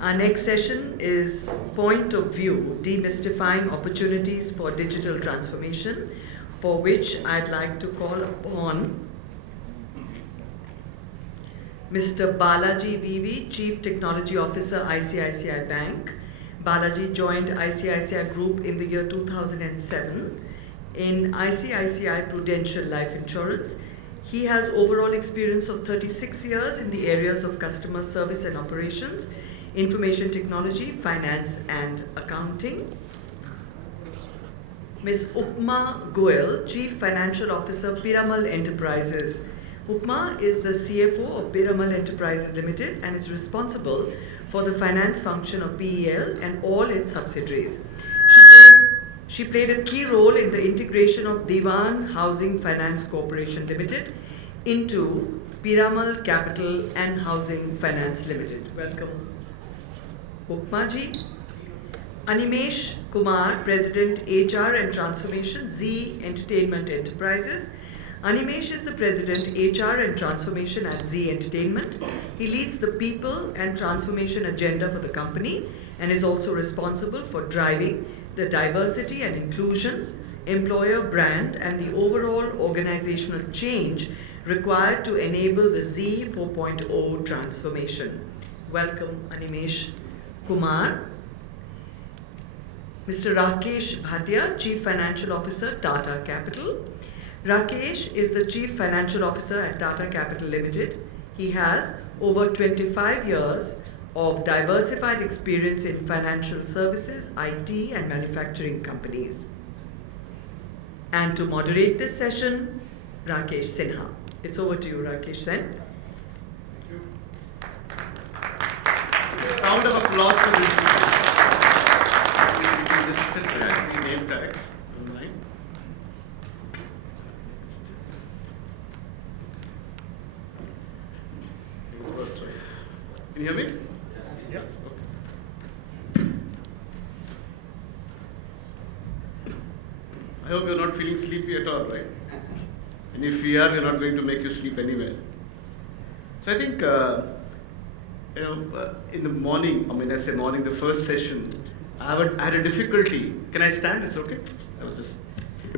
Our next session is Point of View, Demystifying Opportunities for Digital Transformation, for which I'd like to call upon Mr. Balaji Vivi, Chief Technology Officer, ICICI Bank. Balaji joined ICICI Group in the year 2007 in ICICI Prudential Life Insurance. He has overall experience of 36 years in the areas of customer service and operations, information technology, finance and accounting. Ms. Upma Goel, Chief Financial Officer, Piramal Enterprises. Upma is the CFO of Piramal Enterprises Limited and is responsible for the finance function of PEL and all its subsidiaries. She played a key role in the integration of Diwan Housing Finance Corporation Limited into Piramal Capital and Housing Finance Limited. Welcome, Upma ji. Animesh Kumar, President HR and Transformation, Z Entertainment Enterprises. Animesh is the President HR and Transformation at Z Entertainment. He leads the people and transformation agenda for the company and is also responsible for driving the diversity and inclusion, employer brand and the overall organizational change required to enable the Z 4.0 transformation. Welcome, Animesh Kumar. Mr. Rakesh Bhatia, Chief Financial Officer, Tata Capital. Rakesh is the Chief Financial Officer at Tata Capital Limited. He has over 25 years of diversified experience in financial services, IT and manufacturing companies. And to moderate this session, Rakesh Sinha. It's over to you, Rakesh Sen. Round of applause for this. You can just sit there, the name tags from mine. Can you hear me? Yes. Okay. I hope you're not feeling sleepy at all, right? And if we are, we're not going to make you sleep anywhere. So I think, in the morning, when I say morning, the first session, I had a difficulty. Can I stand? It's okay?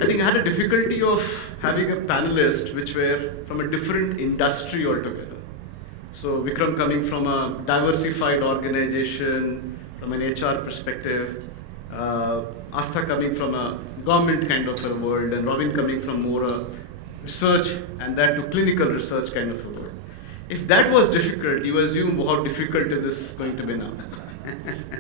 I think I had a difficulty of having a panelist which were from a different industry altogether. So Vikram coming from a diversified organization, from an HR perspective, Astha coming from a government kind of a world, and Robin coming from more a research and that to clinical research kind of a world. If that was difficult, you assume how difficult is this going to be now.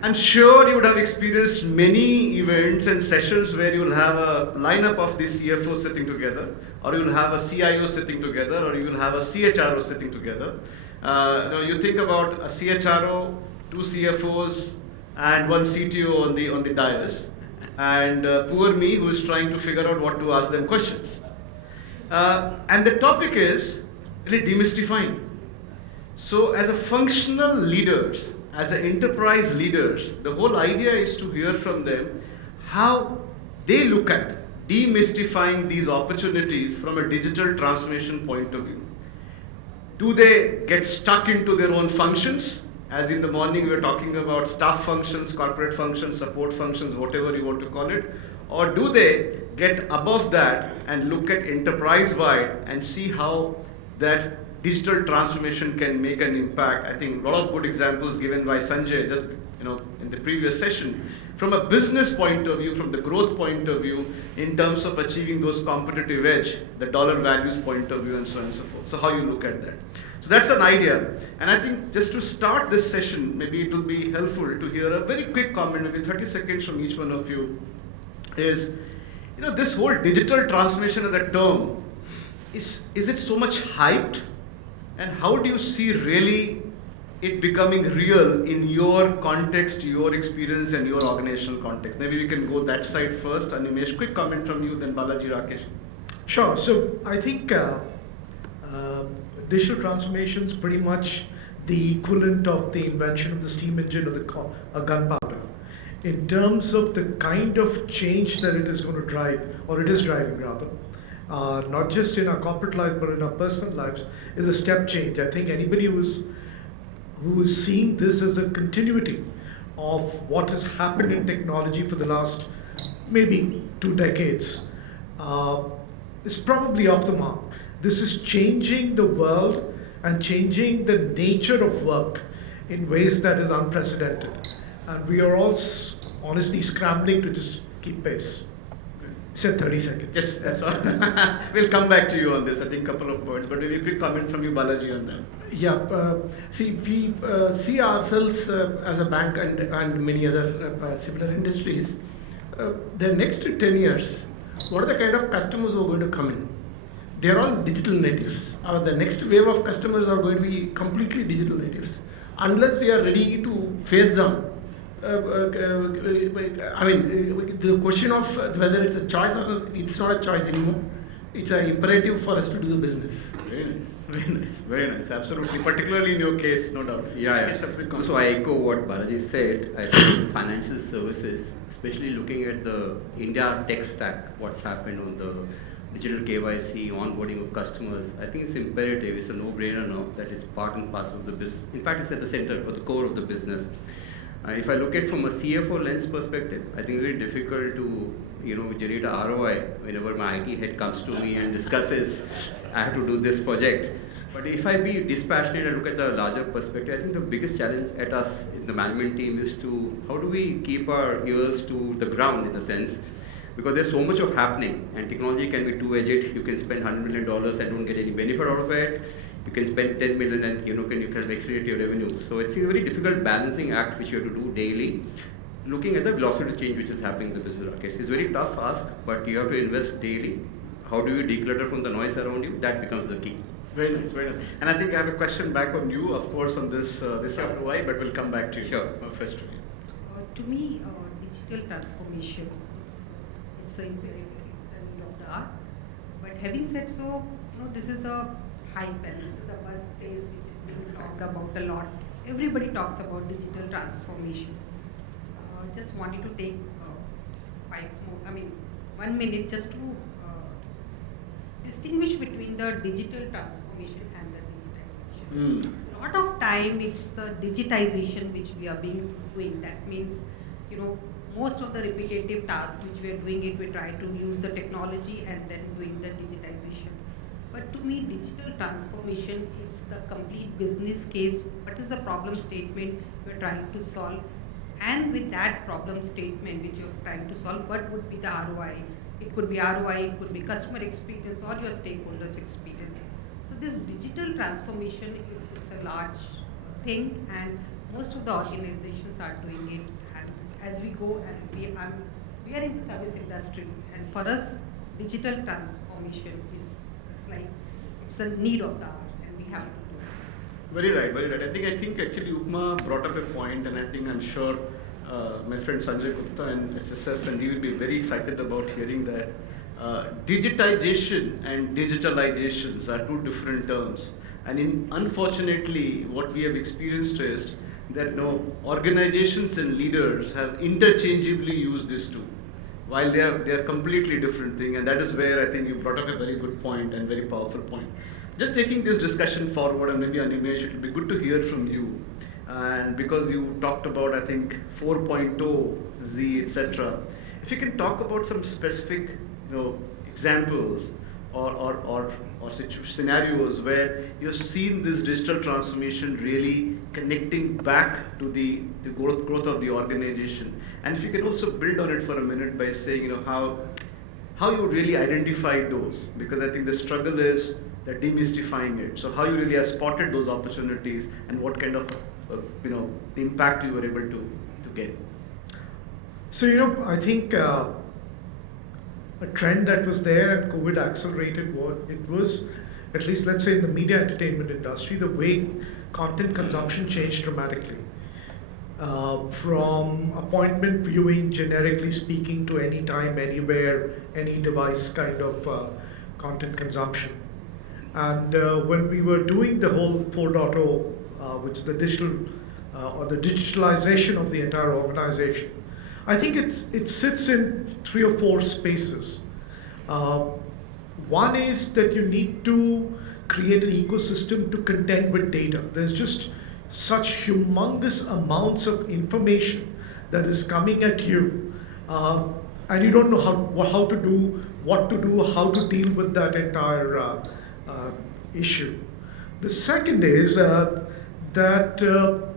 I'm sure you would have experienced many events and sessions where you will have a lineup of the CFO sitting together, or you will have a CIO sitting together, or you will have a CHRO sitting together. You think about a CHRO, two CFOs, and one CTO on the dais, and poor me who is trying to figure out what to ask them questions. And the topic is really demystifying. So as a functional leaders, as an enterprise leaders, the whole idea is to hear from them how they look at demystifying these opportunities from a digital transformation point of view. Do they get stuck into their own functions? As in the morning we were talking about staff functions, corporate functions, support functions, whatever you want to call it. Or do they get above that and look at enterprise-wide and see how that digital transformation can make an impact? I think a lot of good examples given by Sanjay just in the previous session. From a business point of view, from the growth point of view, in terms of achieving those competitive edge, the dollar values point of view and so on and so forth. So how you look at that. So that's an idea. And I think just to start this session, maybe it will be helpful to hear a very quick comment, maybe 30 seconds from each one of you, is, this whole digital transformation as a term, is it so much hyped? And how do you see really it becoming real in your context, your experience and your organizational context? Maybe we can go that side first. Animesh, quick comment from you, then Balaji, Rakesh. Sure. So I think digital transformation is pretty much the equivalent of the invention of the steam engine or the gunpowder. In terms of the kind of change that it is going to drive, or it is driving rather, not just in our corporate life but in our personal lives, is a step change. I think anybody who is seeing this as a continuity of what has happened in technology for the last maybe 2 decades, uh, is probably off the mark. This is changing the world and changing the nature of work in ways that is unprecedented. And we are all honestly scrambling to just keep pace. Said 30 seconds. Yes, that's all. We'll come back to you on this. I think a couple of points, but maybe a quick comment from you, Balaji, on that. Yeah, see, we see ourselves as a bank and many other similar industries. The next 10 years, what are the kind of customers who are going to come in? They are all digital natives. The next wave of customers are going to be completely digital natives. Unless we are ready to face them, I mean, the question of whether it's a choice or not, it's not a choice anymore. It's an imperative for us to do the business. Very nice, very nice, very nice. Absolutely, particularly in your case, no doubt. Yeah, Yes, a quick comment. So I echo what Balaji said. I think financial services, especially looking at the India tech stack, what's happened on the digital KYC, onboarding of customers, I think it's imperative. It's a no-brainer now that it's part and parcel of the business. In fact, it's at the center or the core of the business. If I look at from a CFO lens perspective, I think it's very difficult to generate a ROI whenever my IT head comes to me and discusses I have to do this project. But if I be dispassionate and look at the larger perspective, I think the biggest challenge at us in the management team is to how do we keep our ears to the ground in a sense, because there's so much of happening and technology can be two-edged. You can spend $100 million and don't get any benefit out of it. You can spend 10 million and you can accelerate your revenue. So it's a very difficult balancing act which you have to do daily. Looking at the velocity change which is happening in the business market, it's a very tough ask, but you have to invest daily. How do you declutter from the noise around you? That becomes the key. Very nice, very nice. And I think I have a question back on you, of course, on this ROI, but we'll come back to you. Sure. First to you. To me, digital transformation, it's an imperative, it's a need of the hour. But having said so, this is the hype and this is the buzz phase which is being talked about a lot. Everybody talks about digital transformation. Just wanted to take 1 minute just to distinguish between the digital transformation and the digitization. A lot of time it's the digitization which we are doing. That means, most of the repetitive tasks which we are doing it, we try to use the technology and then doing the digitization. But to me, digital transformation, it's the complete business case. What is the problem statement you're trying to solve? And with that problem statement which you're trying to solve, what would be the ROI? It could be ROI, it could be customer experience or your stakeholders' experience. So this digital transformation, it's a large thing and most of the organizations are doing it. And as we go and we are in the service industry, and for us, digital transformation it's a need of the hour and we have to do it. Very right, very right. I think actually Upma brought up a point, and I think I'm sure my friend Sanjay Gupta and SSF and we will be very excited about hearing that. Digitization and digitalizations are two different terms, and unfortunately what we have experienced is that organizations and leaders have interchangeably used these two, while they are completely different thing, and that is where I think you brought up a very good point and very powerful point. Just taking this discussion forward, and maybe Animesh, it will be good to hear from you, and because you talked about I think 4.0 Z, etc. If you can talk about some specific examples or scenarios where you've seen this digital transformation really connecting back to the growth of the organization, and if you can also build on it for a minute by saying how you really identify those, because I think the struggle is that demystifying it. So how you really have spotted those opportunities and what kind of impact you were able to get. So I think a trend that was there and COVID accelerated what it was, at least let's say in the media entertainment industry, the way content consumption changed dramatically. From appointment viewing, generically speaking, to anytime, anywhere, any device kind of content consumption. And when we were doing the whole 4.0, which is the digital or the digitalization of the entire organization, I think it sits in 3 or 4 spaces. One is that you need to create an ecosystem to contend with data. There's just such humongous amounts of information that is coming at you, and you don't know how to do, what to do, how to deal with that entire issue. The second is that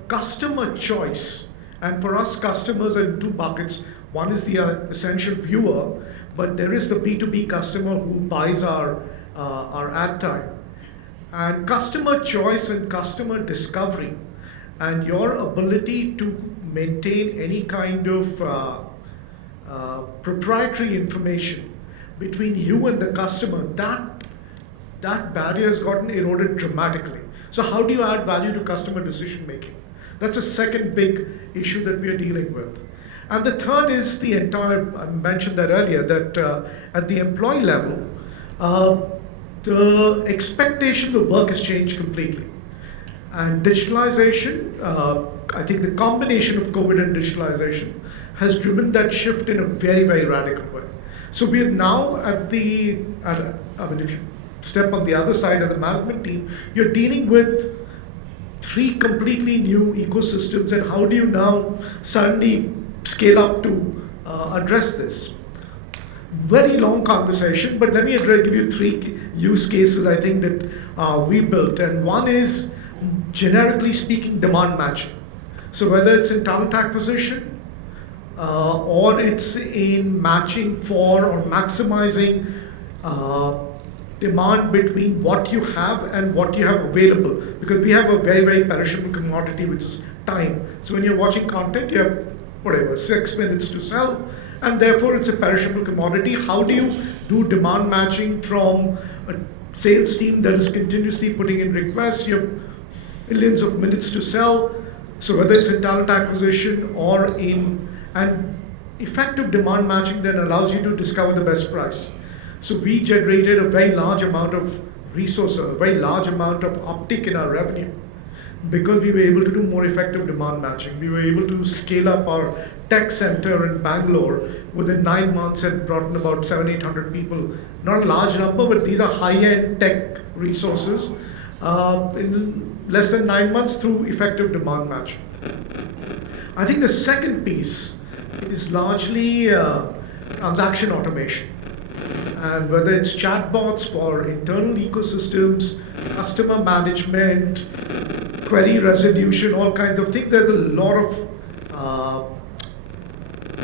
customer choice, and for us, customers are in two buckets. One is the essential viewer, but there is the B2B customer who buys our ad time. And customer choice and customer discovery, and your ability to maintain any kind of proprietary information between you and the customer, that barrier has gotten eroded dramatically. So how do you add value to customer decision making? That's a second big issue that we are dealing with. And the third is the entire, I mentioned that earlier, that at the employee level, the expectation of work has changed completely. And digitalization, I think the combination of COVID and digitalization has driven that shift in a very, very radical way. So we are now I mean, if you step on the other side of the management team, you're dealing with three completely new ecosystems, and how do you now suddenly scale up to address this? Very long conversation, but let me give you three use cases I think that we built. And one is, generically speaking, demand matching. So whether it's in talent acquisition, or it's in matching for or maximizing demand between what you have and what you have available, because we have a very, very perishable commodity, which is time. So when you're watching content, you have whatever 6 minutes to sell, and therefore it's a perishable commodity. How do you do demand matching from a sales team that is continuously putting in requests? You have millions of minutes to sell. So whether it's in talent acquisition or in, and effective demand matching then allows you to discover the best price. So we generated a very large amount of resource, a very large amount of uptick in our revenue, because we were able to do more effective demand matching. We were able to scale up our tech center in Bangalore within 9 months and brought in about 700-800 people. Not a large number, but these are high-end tech resources in less than 9 months through effective demand matching. I think the second piece is largely transaction automation. And whether it's chatbots for internal ecosystems, customer management, query resolution, all kinds of things, there's a lot of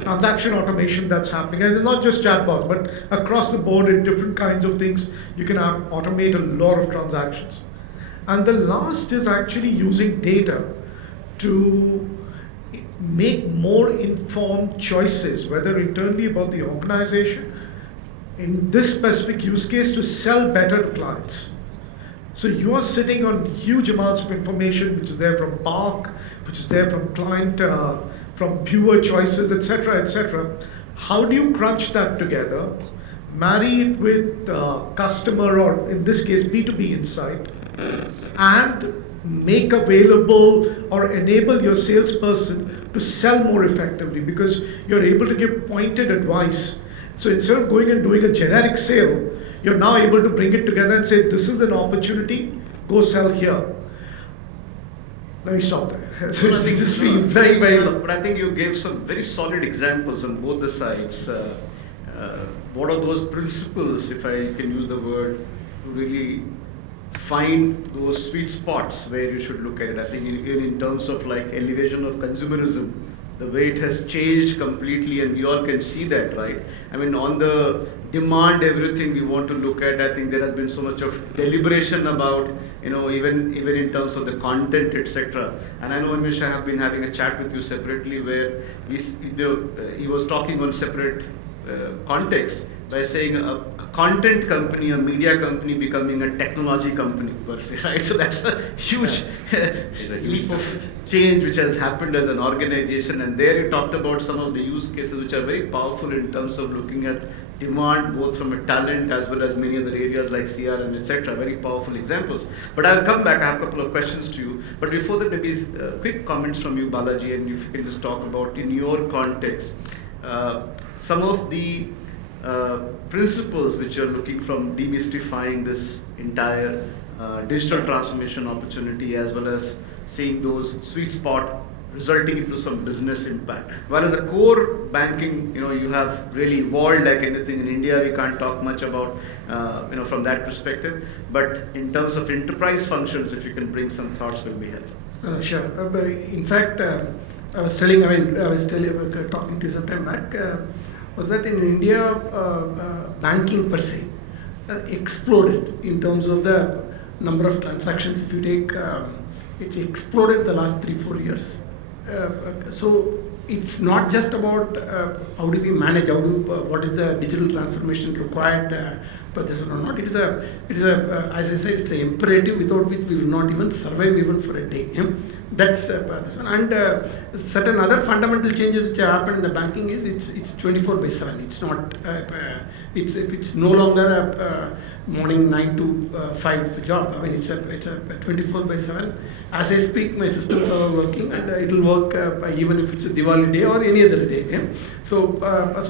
transaction automation that's happening. And it's not just chatbots, but across the board in different kinds of things, you can automate a lot of transactions. And the last is actually using data to make more informed choices, whether internally about the organization, in this specific use case, to sell better to clients. So you are sitting on huge amounts of information, which is there from Park, which is there from client, from viewer choices, etc., etc. How do you crunch that together, marry it with customer, or in this case, B2B insight, and make available or enable your salesperson to sell more effectively, because you're able to give pointed advice. So instead of going and doing a generic sale, you're now able to bring it together and say, this is an opportunity, go sell here. Let me stop there. So it's just very, very long. But I think you gave some very solid examples on both the sides. What are those principles, if I can use the word, to really find those sweet spots where you should look at it? I think in terms of like elevation of consumerism, the way it has changed completely, and we all can see that, right? I mean, on the demand, everything we want to look at, I think there has been so much of deliberation about, even in terms of the content, etc. And I know, Amish, I have been having a chat with you separately where he was talking on separate context by saying a content company, a media company becoming a technology company per se, right? So that's a huge leap of change which has happened as an organization. And there you talked about some of the use cases which are very powerful in terms of looking at demand, both from a talent as well as many other areas like CRM, etc. Very powerful examples. But I'll come back. I have a couple of questions to you. But before that, maybe quick comments from you, Balaji, and if you can just talk about, in your context, some of the principles which you're looking from demystifying this entire digital transformation opportunity, as well as seeing those sweet spot resulting into some business impact. While as a core banking, you have really evolved like anything. In India, we can't talk much about, from that perspective. But in terms of enterprise functions, if you can bring some thoughts, will be helpful. Sure. In fact, I was talking to you some time back, was that in India, banking per se exploded in terms of the number of transactions. If you take, it's exploded the last 3-4 years. So it's not just about how do we manage, what is the digital transformation required for this one or not. It is a as I said, it's an imperative without which we will not even survive even for a day. Yeah? That's this one. And certain other fundamental changes which have happened in the banking is it's 24/7. It's not it's no longer a morning 9 to 5 job. I mean it's a 24/7. As I speak, my systems are working, and it will work even if it's a Diwali day or any other day. Yeah? So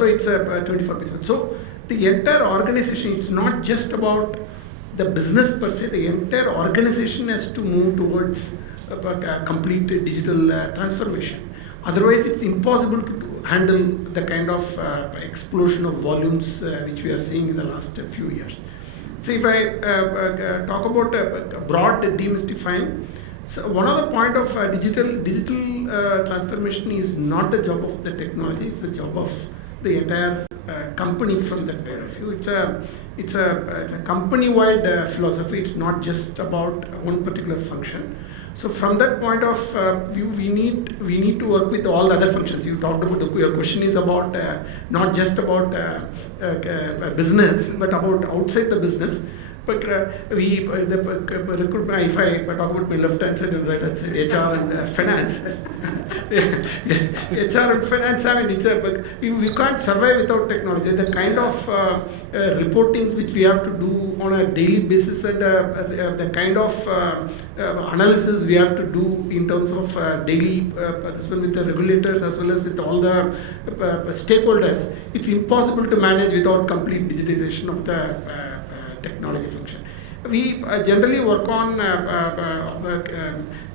it's a 24/7. So the entire organization, it's not just about the business per se. The entire organization has to move towards a complete digital transformation. Otherwise, it's impossible to handle the kind of explosion of volumes which we are seeing in the last few years. So if I talk about broad demystifying, so one of the point of digital transformation is not the job of the technology; it's the job of the entire company from that point of view. It's a company-wide philosophy. It's not just about one particular function. So from that point of view, we need to work with all the other functions. You talked about your question is about not just about business, but about outside the business. But recruitment, if I talk about my left hand side and right hand side, HR and finance. HR and finance, I mean, we can't survive without technology. The kind of reportings which we have to do on a daily basis, and the kind of analysis we have to do in terms of daily, with the regulators as well as with all the stakeholders, it's impossible to manage without complete digitization of the technology function. We generally work on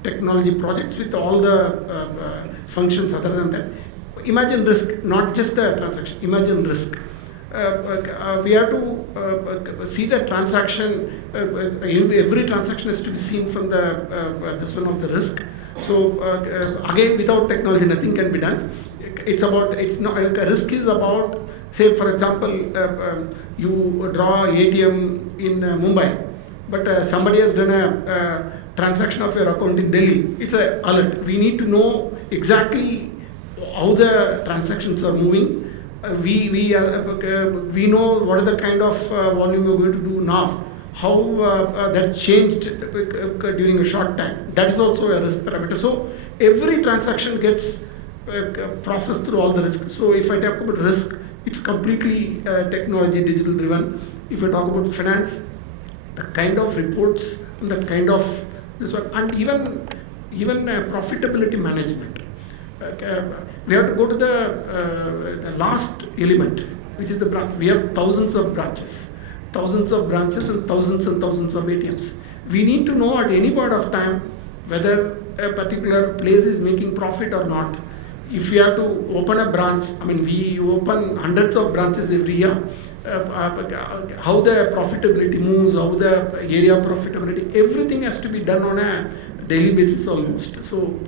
technology projects with all the functions other than that. Imagine risk, not just the transaction, imagine risk. We have to see the transaction, every transaction has to be seen from this one of the risk. So again, without technology, nothing can be done. Risk is about, say for example, you draw ATM in Mumbai, but somebody has done a transaction of your account in Delhi. It's an alert. We need to know exactly how the transactions are moving. We know what are the kind of volume we're going to do now. How that changed during a short time. That is also a risk parameter. So every transaction gets processed through all the risks. So if I talk about risk, it's completely technology, digital driven. If I talk about finance, the kind of reports, and the kind of this one, and even profitability management. We have to go to the last element, which is the branch. We have thousands of branches and thousands of ATMs. We need to know at any point of time whether a particular place is making profit or not. If we have to open a branch, I mean, we open hundreds of branches every year. How the profitability moves, how the area profitability, everything has to be done on a daily basis almost. So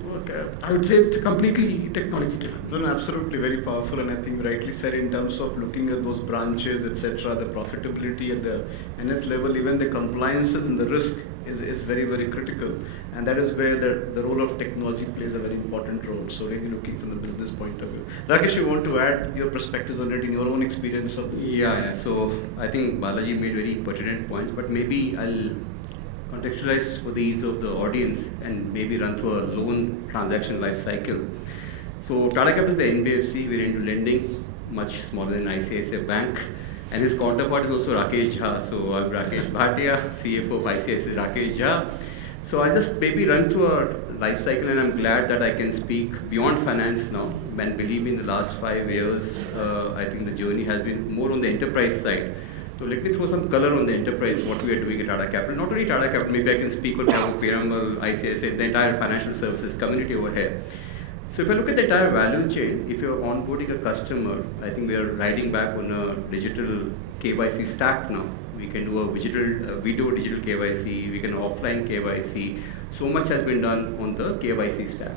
I would say it's completely technology driven. No, absolutely very powerful, and I think rightly said in terms of looking at those branches, etc., the profitability at the nth level, even the compliances and the risk is very, very critical, and that is where the role of technology plays a very important role. So really looking from the business point of view. Rakesh, you want to add your perspectives on it in your own experience of this? Yeah. So I think Balaji made very pertinent points, but maybe I'll contextualize for the ease of the audience and maybe run through a loan transaction life cycle. So Tata Capital is the NBFC. We're into lending, much smaller than ICICI Bank. And his counterpart is also Rakesh Jha. So I'm Rakesh Bhatia, CFO of ICICI Rakesh Jha. So I just maybe run through a life cycle, and I'm glad that I can speak beyond finance now. And believe me, in the last 5 years, I think the journey has been more on the enterprise side. So let me throw some color on the enterprise, what we are doing at Tata Capital. Not only Tata Capital, maybe I can speak on behalf of Piramal, ICICI, the entire financial services community over here. So if I look at the entire value chain, if you're onboarding a customer, I think we are riding back on a digital KYC stack now. We can do a video digital KYC, we can offline KYC. So much has been done on the KYC stack.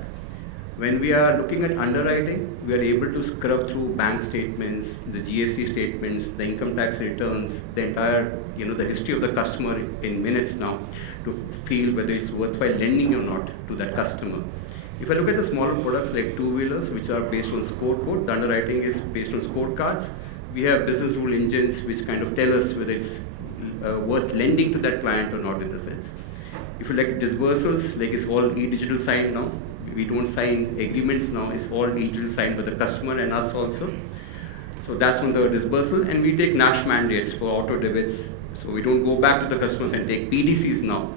When we are looking at underwriting, we are able to scrub through bank statements, the GST statements, the income tax returns, the entire, the history of the customer in minutes now to feel whether it's worthwhile lending or not to that customer. If I look at the smaller products like two-wheelers, which are based on scorecard, the underwriting is based on scorecards. We have business rule engines which kind of tell us whether it's worth lending to that client or not in the sense. If you like disbursals, like it's all e-digital signed now. We don't sign agreements now, it's all digital signed by the customer and us also. So that's on the disbursal, and we take NASH mandates for auto debits. So we don't go back to the customers and take PDCs now.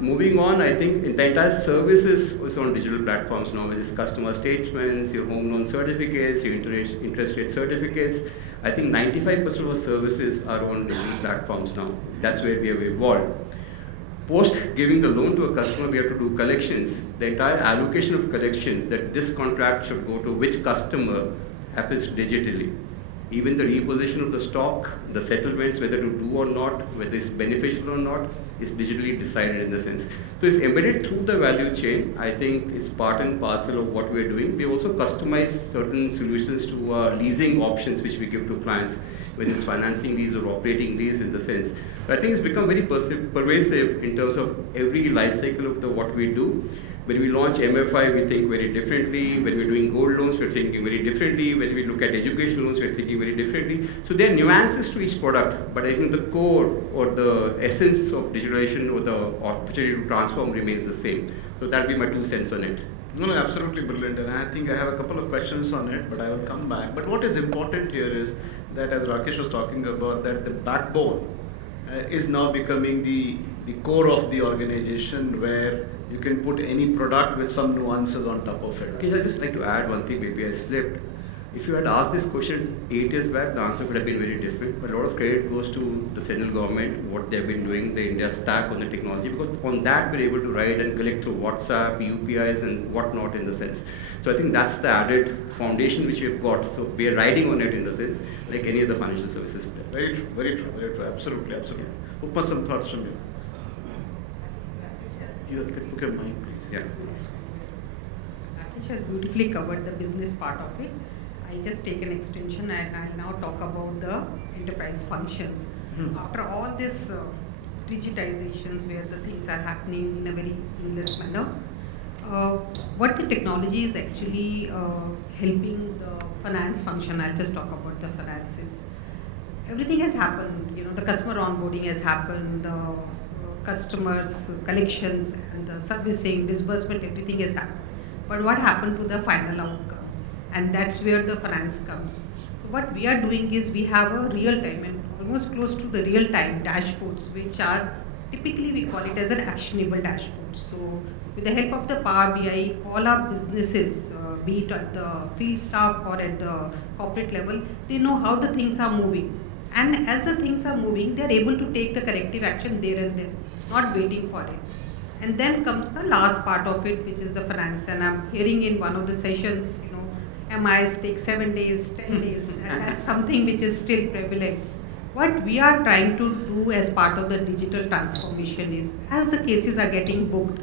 Moving on, I think the entire service is also on digital platforms now, which is customer statements, your home loan certificates, your interest rate certificates. I think 95% of our services are on digital platforms now. That's where we have evolved. Post giving the loan to a customer, we have to do collections. The entire allocation of collections, that this contract should go to which customer, happens digitally. Even the reposition of the stock, the settlements, whether to do or not, whether it's beneficial or not, is digitally decided in the sense. So it's embedded through the value chain. I think it's part and parcel of what we're doing. We also customize certain solutions to our leasing options which we give to clients, whether it's financing lease or operating lease in the sense. But I think it's become very pervasive in terms of every life cycle of what we do. When we launch MFI, we think very differently. When we're doing gold loans, we're thinking very differently. When we look at education loans, we're thinking very differently. So there are nuances to each product, but I think the core or the essence of digitalization or the opportunity to transform remains the same. So that'll be my 2 cents on it. No, absolutely brilliant, and I think I have a couple of questions on it, but I will come back. But what is important here is that, as Rakesh was talking about, that the backbone is now becoming the core of the organization, where you can put any product with some nuances on top of it. Okay, I'd just like to add one thing, maybe I slipped. If you had asked this question 8 years back, the answer could have been very different. But a lot of credit goes to the central government, what they've been doing, the India stack on the technology, because on that we're able to write and collect through WhatsApp, UPIs and whatnot in the sense. So I think that's the added foundation which we've got. So we are riding on it in the sense, like any other financial services player. Very true, very true, very true. Absolutely, absolutely. Upma, some thoughts from you. You can put your mind, please. Yeah. Rakesh has beautifully covered the business part of it. I'll just take an extension and I'll now talk about the enterprise functions. After all this digitizations where the things are happening in a very seamless manner, what the technology is actually helping the finance function, I'll just talk about the finances. Everything has happened, the customer onboarding has happened, the customers collections and the servicing, disbursement, everything has happened. But what happened to the final outcome? And that's where the finance comes. So what we are doing is we have a real-time and almost close to the real-time dashboards, which are typically we call it as an actionable dashboard. So with the help of the Power BI, all our businesses, be it at the field staff or at the corporate level, they know how the things are moving. And as the things are moving, they are able to take the corrective action there and then, not waiting for it. And then comes the last part of it, which is the finance. And I'm hearing in one of the sessions, MIs take 7 days, 10 days, and that's something which is still prevalent. What we are trying to do as part of the digital transformation is, as the cases are getting booked,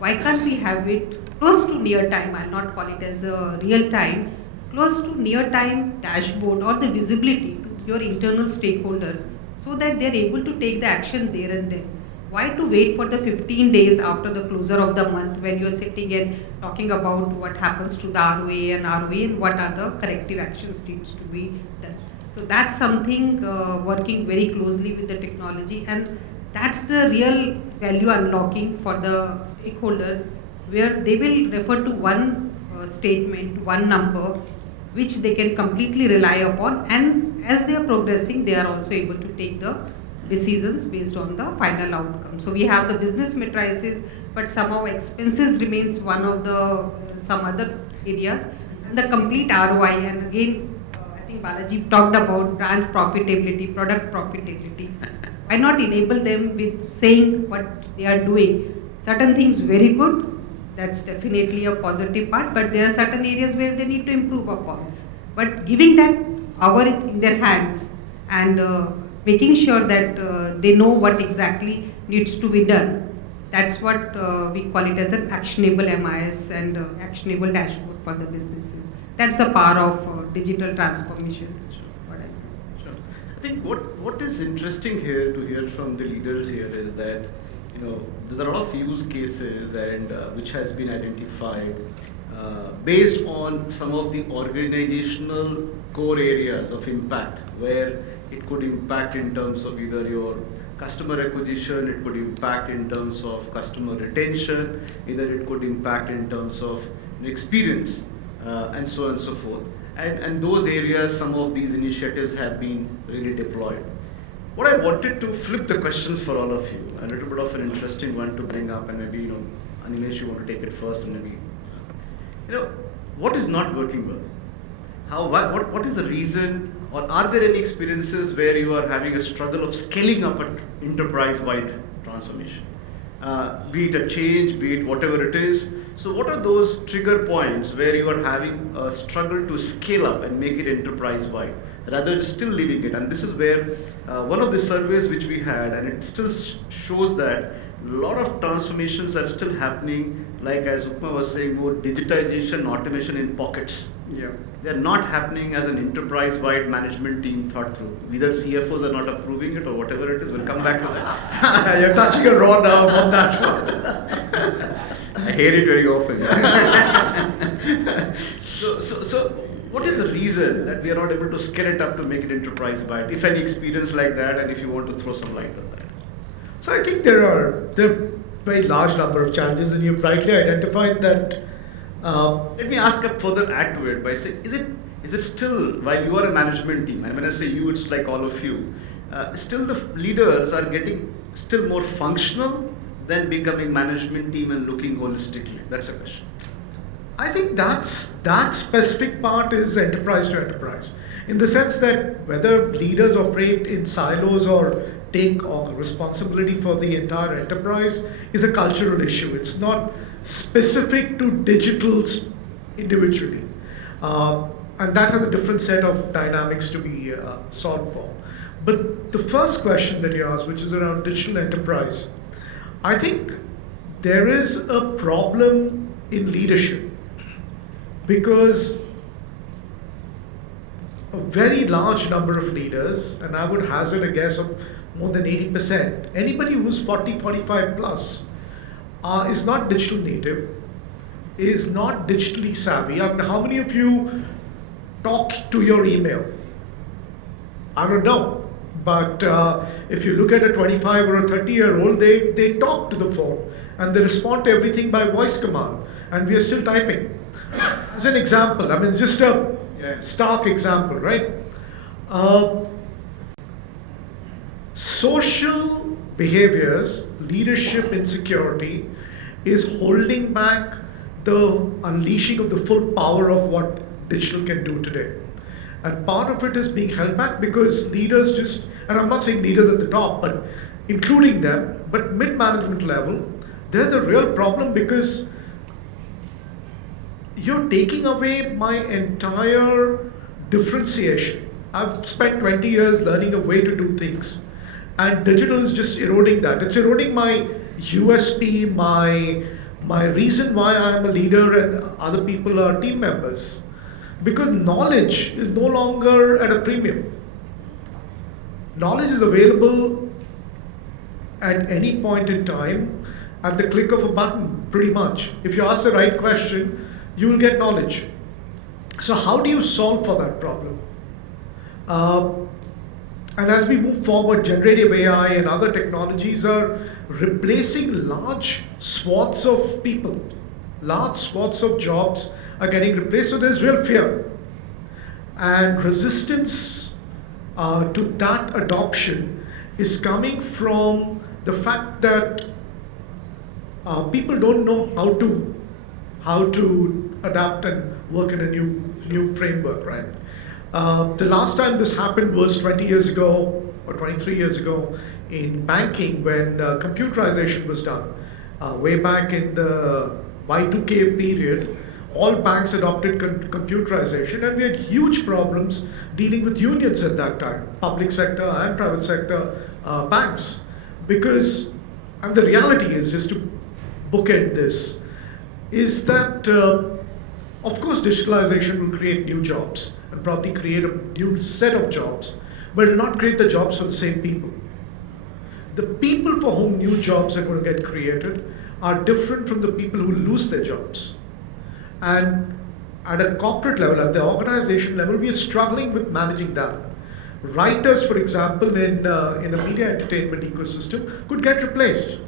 why can't we have it close to near time? I'll not call it as a real time, close to near time dashboard or the visibility to your internal stakeholders so that they're able to take the action there and then. Why to wait for the 15 days after the closure of the month when you're sitting and talking about what happens to the ROA and what are the corrective actions needs to be done. So that's something working very closely with the technology, and that's the real value unlocking for the stakeholders, where they will refer to one statement, one number, which they can completely rely upon, and as they are progressing, they are also able to take the decisions based on the final outcome. So we have the business matrices, but somehow expenses remains one of the some other areas, and the complete ROI. And again, at think Balaji talked about branch profitability, product profitability. Why not enable them with saying what they are doing? Certain things very good, that's definitely a positive part, but there are certain areas where they need to improve upon. But giving that power in their hands and making sure that they know what exactly needs to be done. That's what we call it as an actionable MIS and actionable dashboard for the businesses. That's a power of digital transformation. What I think. Sure. I think what is interesting here to hear from the leaders here is that there are a lot of use cases and which has been identified based on some of the organizational core areas of impact, where it could impact in terms of either your customer acquisition, it could impact in terms of customer retention, either it could impact in terms of experience, and so on and so forth. And those areas, some of these initiatives have been really deployed. What I wanted to flip the questions for all of you, a little bit of an interesting one to bring up, and maybe, Anilesh, you want to take it first, and maybe, what is not working well? What is the reason, or are there any experiences where you are having a struggle of scaling up an enterprise-wide transformation? Be it a change, be it whatever it is. So what are those trigger points where you are having a struggle to scale up and make it enterprise-wide, rather than still leaving it? And this is where one of the surveys which we had, and it still shows that a lot of transformations are still happening, like as Upma was saying, more digitization, automation in pockets. Yeah. They're not happening as an enterprise-wide management team thought through. Either CFOs are not approving it or whatever it is. We'll come back to that. You're touching a raw nerve on that one. I hear it very often. So what is the reason that we are not able to scale it up to make it enterprise-wide? If any experience like that, and if you want to throw some light on that. So I think there are very large number of challenges, and you've rightly identified that. Let me ask a further add to it by saying, is it still, while you are a management team, and when I say you, it's like all of you, still the leaders are getting still more functional than becoming management team and looking holistically? That's a question. I think that specific part is enterprise to enterprise, in the sense that whether leaders operate in silos or take on responsibility for the entire enterprise is a cultural issue. It's not specific to digitals individually. And that has a different set of dynamics to be solved for. But the first question that you asked, which is around digital enterprise, I think there is a problem in leadership, because a very large number of leaders, and I would hazard a guess of more than 80%, anybody who's 40, 45 plus, is not digital native, is not digitally savvy. I mean, how many of you talk to your email? I don't know. But if you look at a 25 or a 30-year-old, they talk to the phone and they respond to everything by voice command, and we are still typing. As an example, I mean, just a stark example, right? Social behaviors, leadership insecurity is holding back the unleashing of the full power of what digital can do today. And part of it is being held back because leaders just, and I'm not saying leaders at the top, but including them, but mid-management level, they're the real problem, because you're taking away my entire differentiation. I've spent 20 years learning a way to do things, and digital is just eroding that. It's eroding my USP, my reason why I'm a leader and other people are team members. Because knowledge is no longer at a premium. Knowledge is available at any point in time at the click of a button, pretty much. If you ask the right question, you will get knowledge. So how do you solve for that problem? And as we move forward, generative AI and other technologies are replacing large swaths of people. Large swaths of jobs are getting replaced, so there's real fear. And resistance to that adoption is coming from the fact that people don't know how to adapt and work in a new framework, right? The last time this happened was 20 years ago or 23 years ago in banking when computerization was done. Way back in the Y2K period, all banks adopted computerization, and we had huge problems dealing with unions at that time, public sector and private sector banks. Because, and the reality is, just to bookend this, is that of course digitalization will create new jobs and probably create a new set of jobs, but it will not create the jobs for the same people. The people for whom new jobs are going to get created are different from the people who lose their jobs. And at a corporate level, at the organization level, we are struggling with managing that. Writers, for example, in a media entertainment ecosystem could get replaced.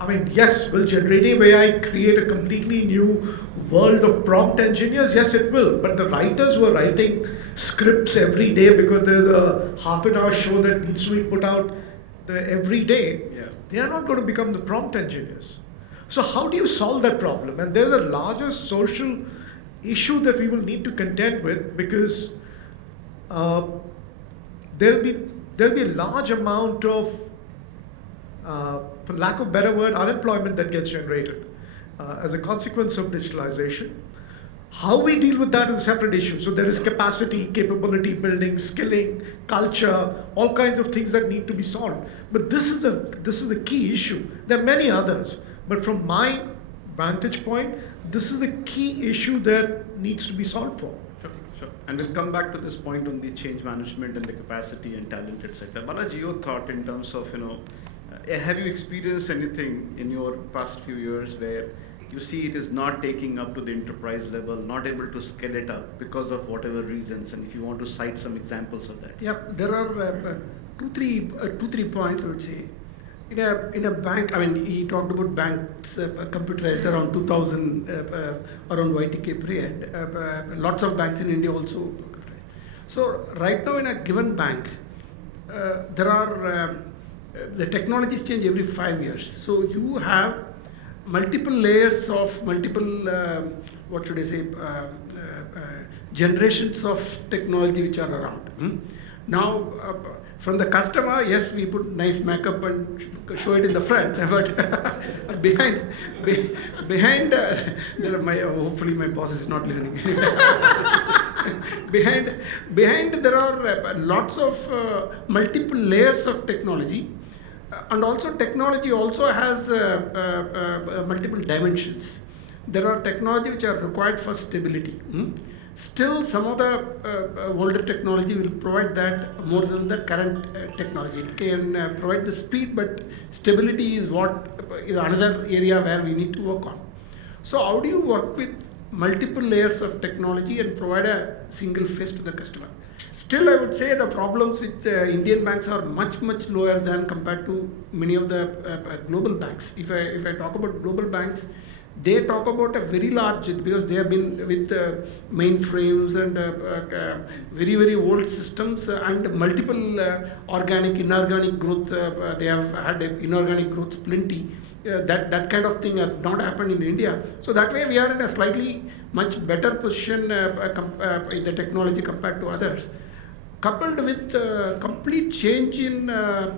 I mean, yes, will generative AI create a completely new world of prompt engineers? Yes, it will. But the writers who are writing scripts every day because there's a half-an-hour show that needs to be put out every day, they are not going to become the prompt engineers. So how do you solve that problem? And there's a larger social issue that we will need to contend with, because there'll be a large amount of, for lack of a better word, unemployment that gets generated as a consequence of digitalization. How we deal with that is a separate issue. So there is capacity, capability building, skilling, culture, all kinds of things that need to be solved. But this is the key issue. There are many others, but from my vantage point, this is the key issue that needs to be solved for. Sure. And we'll come back to this point on the change management and the capacity and talent, etc. Balaji, your thought in terms of, have you experienced anything in your past few years where you see it is not taking up to the enterprise level, not able to scale it up because of whatever reasons, and if you want to cite some examples of that? Yeah, there are two, three points I would say. In a bank, I mean, he talked about banks computerized around 2000, around YTK period. Lots of banks in India also computerized. So right now in a given bank, there are the technologies change every 5 years. So you have multiple layers of multiple, generations of technology which are around. Now, from the customer, yes, we put nice makeup and show it in the front, but behind, hopefully my boss is not listening. behind there are lots of multiple layers of technology. And also technology also has multiple dimensions. There are technology which are required for stability. Still, some of the older technology will provide that more than the current technology. It can provide the speed, but stability is another area where we need to work on. So how do you work with multiple layers of technology and provide a single face to the customer? Still, I would say the problems with Indian banks are much lower than compared to many of the global banks. If I talk about global banks, they talk about a very large, because they have been with mainframes and very old systems and multiple organic, inorganic growth. They have had inorganic growth plenty. That kind of thing has not happened in India. So that way we are in a slightly much better position in the technology compared to others. Coupled with complete change in the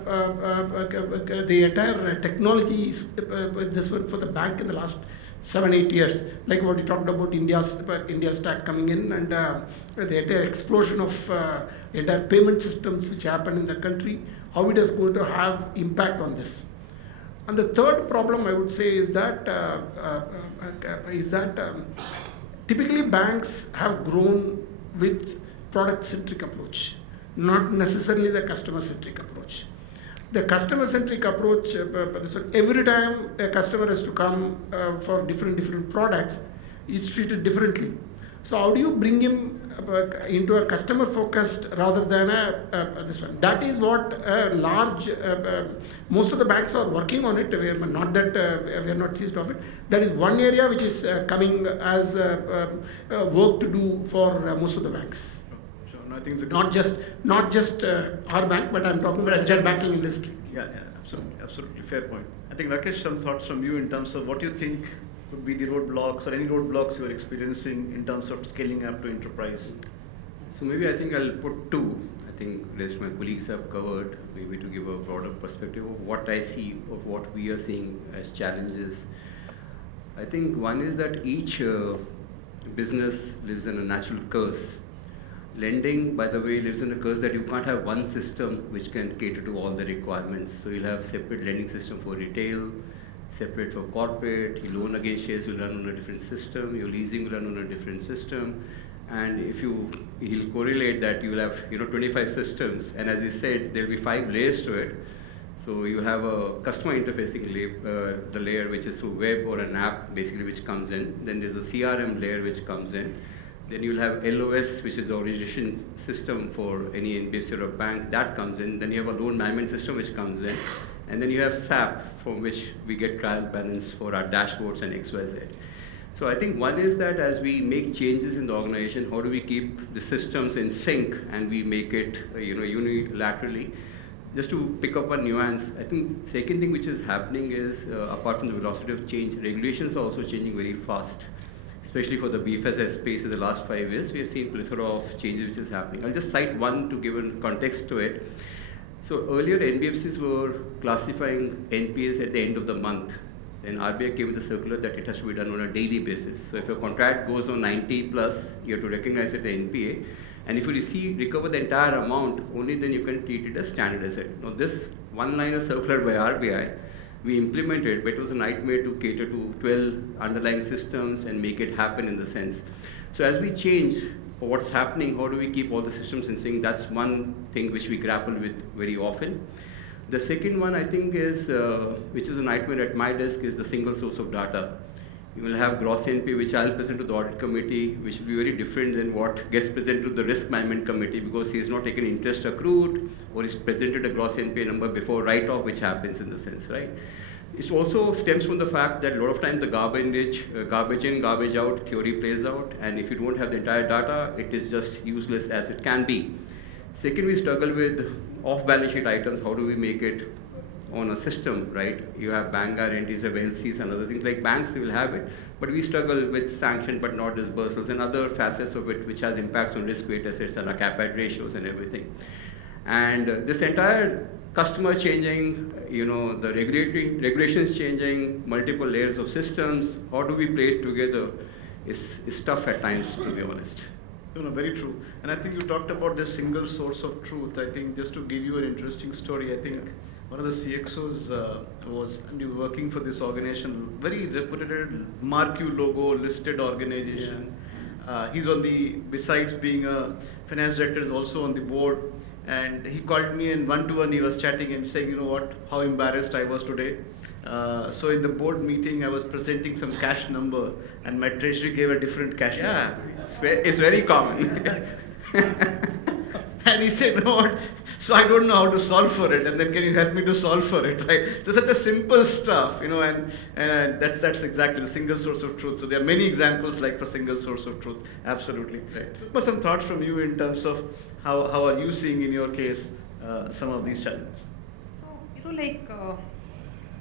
entire technology, this one for the bank in the last 7-8 years, like what you talked about India stack coming in, and the entire explosion of entire payment systems which happen in the country, how it is going to have impact on this. And the third problem I would say is that typically banks have grown with product-centric approach, not necessarily the customer-centric approach. The customer-centric approach, so every time a customer has to come for different products, it's treated differently. So how do you bring him into a customer-focused rather than this one? That is what most of the banks are working on it. Not that we are not seized of it. That is one area which is coming as work to do for most of the banks. No, I think not just our bank, but I'm talking about the banking industry. Yeah, absolutely fair point. I think Rakesh, some thoughts from you in terms of what you think would be the roadblocks or any roadblocks you are experiencing in terms of scaling up to enterprise. So maybe I think I'll put two. I think rest my colleagues have covered, maybe to give a broader perspective of what I see, of what we are seeing as challenges. I think one is that each business lives in a natural curse. Lending, by the way, lives in a curse that you can't have one system which can cater to all the requirements. So you'll have separate lending system for retail, separate for corporate. Your loan against shares will run on a different system. Your leasing will run on a different system. And if he'll correlate that, you will have 25 systems. And as he said, there'll be 5 layers to it. So you have a customer interfacing the layer which is through web or an app basically which comes in. Then there's a CRM layer which comes in. Then you'll have LOS, which is the origination system for any NBFC or a bank, that comes in. Then you have a loan management system which comes in. And then you have SAP, from which we get trial balance for our dashboards and XYZ. So I think one is that as we make changes in the organization, how do we keep the systems in sync and we make it unilaterally? Just to pick up a nuance, I think second thing which is happening is, apart from the velocity of change, regulations are also changing very fast. Especially for the BFSI space in the last 5 years, we have seen plethora of changes which is happening. I'll just cite one to give a context to it. So earlier NBFCs were classifying NPAs at the end of the month. Then RBI came with a circular that it has to be done on a daily basis. So if your contract goes on 90 plus, you have to recognize it as NPA. And if you recover the entire amount, only then you can treat it as standard asset. Now this one-liner circular by RBI, we implemented, but it was a nightmare to cater to 12 underlying systems and make it happen in the sense. So as we change what's happening, how do we keep all the systems in sync? That's one thing which we grapple with very often. The second one I think is, which is a nightmare at my desk, is the single source of data. You will have gross NPA, which I'll present to the audit committee, which will be very different than what gets presented to the risk management committee, because he has not taken interest accrued, or he's presented a gross NPA number before write-off, which happens in the sense, right? It also stems from the fact that a lot of times the garbage in, garbage out theory plays out, and if you don't have the entire data, it is just useless as it can be. Second, we struggle with off-balance sheet items. How do we make it on a system, right? You have bank guarantees, you have LCs and other things. Like banks, they will have it, but we struggle with sanction but not disbursals and other facets of it which has impacts on risk-weight assets and our cap ratios and everything. And this entire customer changing, the regulations changing, multiple layers of systems, how do we play it together is tough at times, to be honest. Very true. And I think you talked about the single source of truth. I think just to give you an interesting story, I think one of the CXOs was working for this organization, very reputed, marquee logo, listed organization. Yeah. He's besides being a finance director, is also on the board. And he called me, and one-to-one he was chatting and saying, how embarrassed I was today. So in the board meeting, I was presenting some cash number, and my treasury gave a different cash number. It's very common. And he said, what? So I don't know how to solve for it, and then can you help me to solve for it? Right? So such a simple stuff, and that's exactly the single source of truth. So there are many examples like for single source of truth. Absolutely. Right. Some thoughts from you in terms of how are you seeing in your case some of these challenges? So,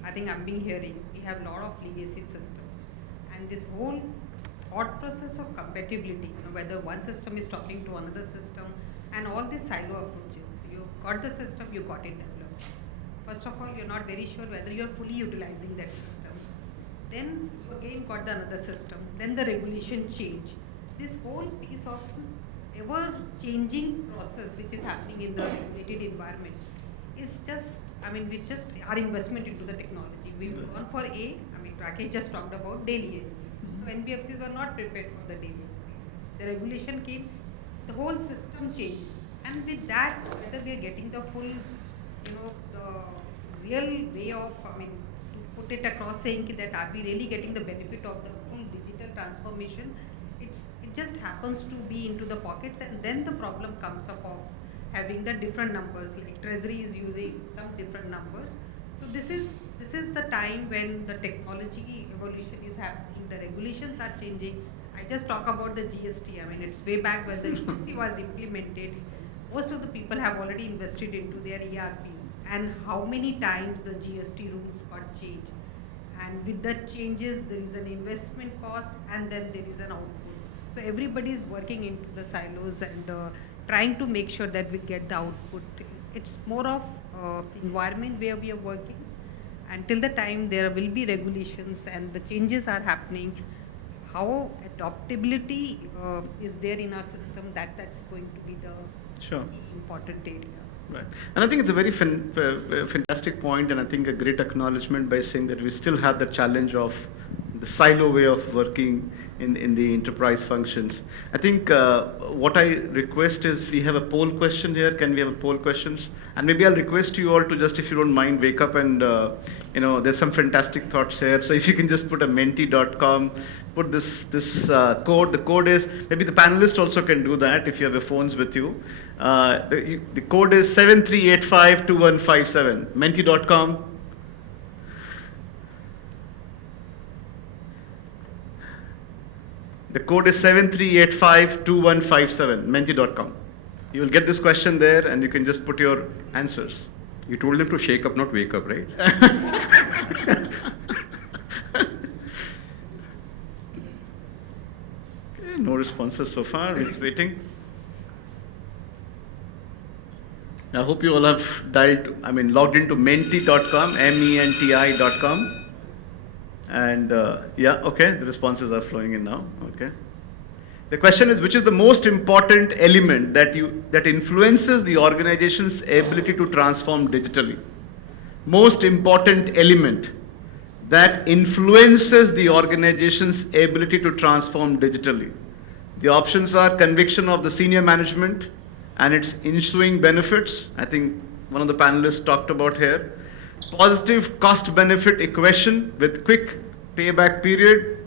I think I've been hearing, we have a lot of legacy systems, and this whole thought process of compatibility, whether one system is talking to another system, and all these silo approaches. You got the system, you got it developed. First of all, you're not very sure whether you're fully utilizing that system. Then you again got the another system. Then the regulation change. This whole piece of ever-changing process which is happening in the regulated environment is just, our investment into the technology. We've gone for Rakesh just talked about daily. So NBFCs were not prepared for the daily. The regulation came, the whole system changes, and with that, whether we are getting the full, the real way of, to put it across, saying that are we really getting the benefit of the full digital transformation? It just happens to be into the pockets, and then the problem comes up of having the different numbers. Like Treasury is using some different numbers. So this is the time when the technology evolution is happening. The regulations are changing. I just talk about the GST. It's way back when the GST was implemented. Most of the people have already invested into their ERPs. And how many times the GST rules got changed. And with the changes, there is an investment cost and then there is an output. So So everybody is working into the silos and trying to make sure that we get the output. It's more of environment where we are working. Until the time there will be regulations and the changes are happening, how adaptability is there in our system, that's going to be the Sure. important area. Right. And I think it's a very fantastic point, and I think a great acknowledgement by saying that we still have the challenge of the silo way of working in the enterprise functions. I think what I request is we have a poll question here. Can we have a poll questions? And maybe I'll request you all to just, if you don't mind, wake up and, there's some fantastic thoughts here. So if you can just put a menti.com, put this code. The code is, maybe the panelists also can do that if you have your phones with you. The code is 73852157, menti.com. The code is 73852157, menti.com. You will get this question there and you can just put your answers. You told him to shake up, not wake up, right? Okay, no responses so far. He's waiting. I hope you all have logged into menti.com, menti.com. And okay, the responses are flowing in now. Okay. The question is, which is the most important element that influences the organization's ability to transform digitally? Most important element that influences the organization's ability to transform digitally. The options are conviction of the senior management and its ensuing benefits. I think one of the panelists talked about here. Positive cost-benefit equation with quick payback period.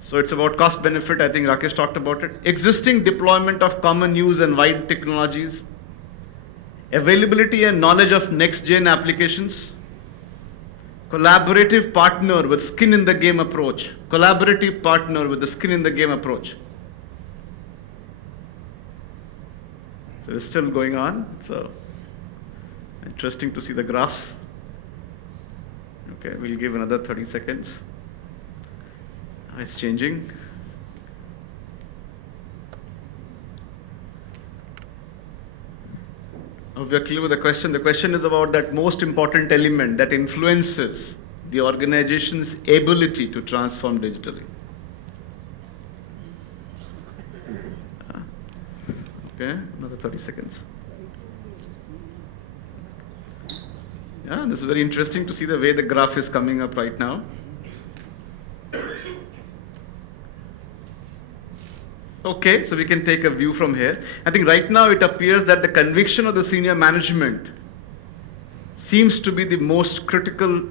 So it's about cost-benefit. I think Rakesh talked about it. Existing deployment of common use and wide technologies. Availability and knowledge of next-gen applications. Collaborative partner with skin-in-the-game approach. Collaborative partner with the skin-in-the-game approach. So it's still going on. So interesting to see the graphs. Okay, we'll give another 30 seconds. It's changing. We are clear with the question. The question is about that most important element that influences the organization's ability to transform digitally. Okay, another 30 seconds. Yeah, this is very interesting to see the way the graph is coming up right now. Okay, so we can take a view from here. I think right now it appears that the conviction of the senior management seems to be the most critical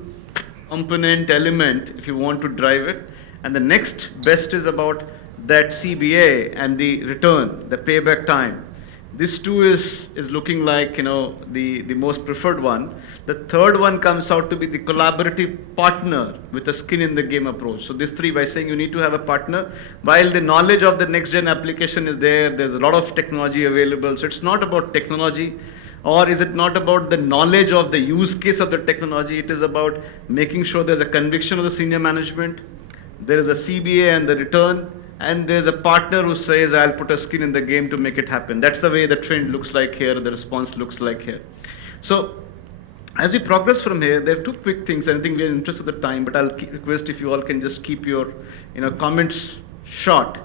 component element if you want to drive it. And the next best is about that CBA and the return, the payback time. This too is looking like the most preferred one. The third one comes out to be the collaborative partner with a skin in the game approach. So these three, by saying you need to have a partner, while the knowledge of the next gen application is there's a lot of technology available. So it's not about technology, or is it not about the knowledge of the use case of the technology? It is about making sure there's a conviction of the senior management, there is a CBA and the return, and there's a partner who says, I'll put a skin in the game to make it happen. That's the way the trend looks like here, the response looks like here. So as we progress from here, there are two quick things. I think we're in interest of the time, but I'll request if you all can just keep your comments short.